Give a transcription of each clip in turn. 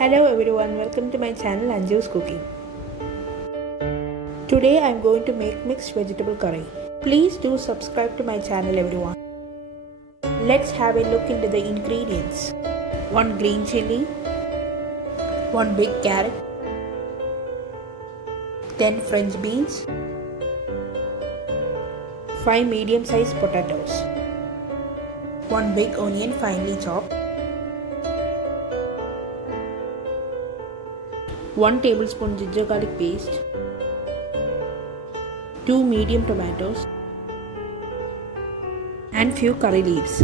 Hello everyone, welcome to my channel Anju's Cooking. Today I am going to make mixed vegetable curry. Please do subscribe to my channel everyone. Let's have a look into the ingredients. 1 green chilli, 1 big carrot, 10 French beans, 5 medium-sized potatoes, 1 big onion finely chopped, 1 tablespoon ginger garlic paste, 2 medium tomatoes, and few curry leaves.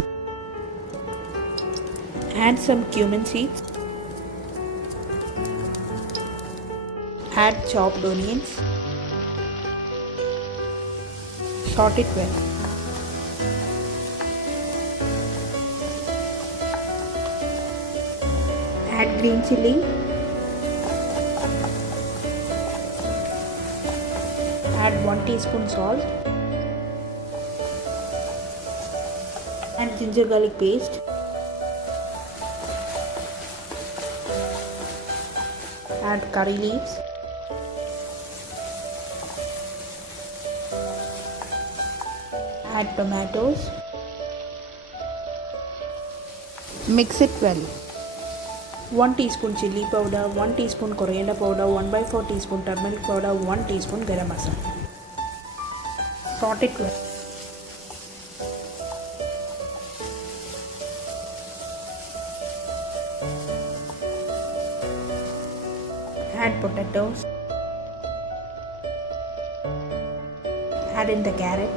Add some cumin seeds. Add chopped onions. Saute it well. Add green chilli. Add 1 teaspoon salt and ginger garlic paste. Add curry leaves. Add tomatoes. Mix it well. 1 teaspoon chilli powder, 1 teaspoon coriander powder, 1/4 teaspoon turmeric powder, 1 teaspoon garam masala. Saute it well. Add potatoes. Add in the carrot.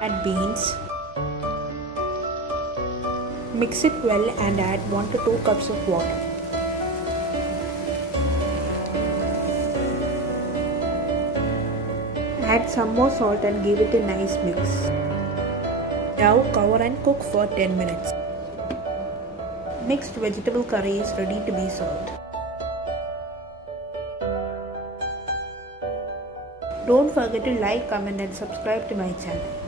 Add beans. Mix it well and add 1 to 2 cups of water. Add some more salt and give it a nice mix. Now cover and cook for 10 minutes. Mixed vegetable curry is ready to be served. Don't forget to like, comment and subscribe to my channel.